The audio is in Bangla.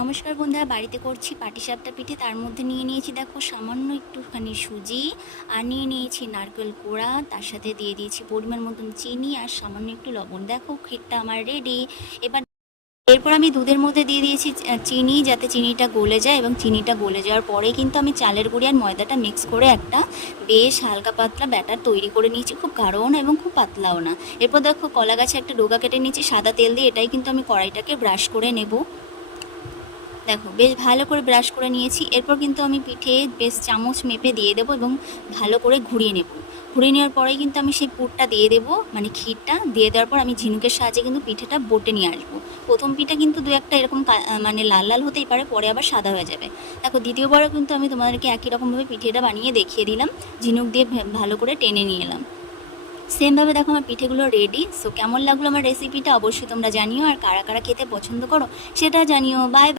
নমস্কার বন্ধুরা, বাড়িতে করছি পাটিসাপটা পিঠে। তার মধ্যে নিয়ে নিয়েছি দেখো সামান্য একটুখানি সুজি, আর নিয়ে নিয়েছি নারকেল কোড়া, তার সাথে দিয়ে দিয়েছি পরিমাণ মতন চিনি আর সামান্য একটু লবণ। দেখো ক্ষীরটা আমার রেডি। এবার এরপর আমি দুধের মধ্যে দিয়ে দিয়েছি চিনি, যাতে চিনিটা গলে যায়, এবং চিনিটা গলে যাওয়ার পরে কিন্তু আমি চালের গুঁড়ি আর ময়দাটা মিক্স করে একটা বেশ হালকা পাতলা ব্যাটার তৈরি করে নিয়েছি, খুব গাঢ়ও না এবং খুব পাতলাও না। এরপর দেখো কলা গাছে একটা ডোগা কেটে নিয়েছি সাদা তেল দিয়ে। এটাই কিন্তু আমি কড়াইটাকে ব্রাশ করে নেব। দেখো বেশ ভালো করে ব্রাশ করে নিয়েছি। এরপর কিন্তু আমি পিঠে বেশ চামচ মেপে দিয়ে দেবো এবং ভালো করে ঘুরিয়ে নেব। ঘুরিয়ে নেওয়ার পরেই কিন্তু আমি সেই পুরটা দিয়ে দেবো, মানে ক্ষীরটা দিয়ে দেওয়ার পর আমি ঝিনুকের সাহায্যে কিন্তু পিঠেটা বটে নিয়ে আসবো। প্রথম পিঠে কিন্তু দু একটা এরকম মানে লাল লাল হতেই পারে, পরে আবার সাদা হয়ে যাবে। দেখো দ্বিতীয়বারও কিন্তু আমি তোমাদেরকে একই রকমভাবে পিঠেটা বানিয়ে দেখিয়ে দিলাম, ঝিনুক দিয়ে ভালো করে টেনে নিয়ে এলাম। সেমভাবে দেখো আমার পিঠেগুলো রেডি। সো কেমন লাগলো আমার রেসিপিটা অবশ্যই তোমরা জানিও, আর কারা কারা খেতে পছন্দ করো সেটা জানিও। বাই।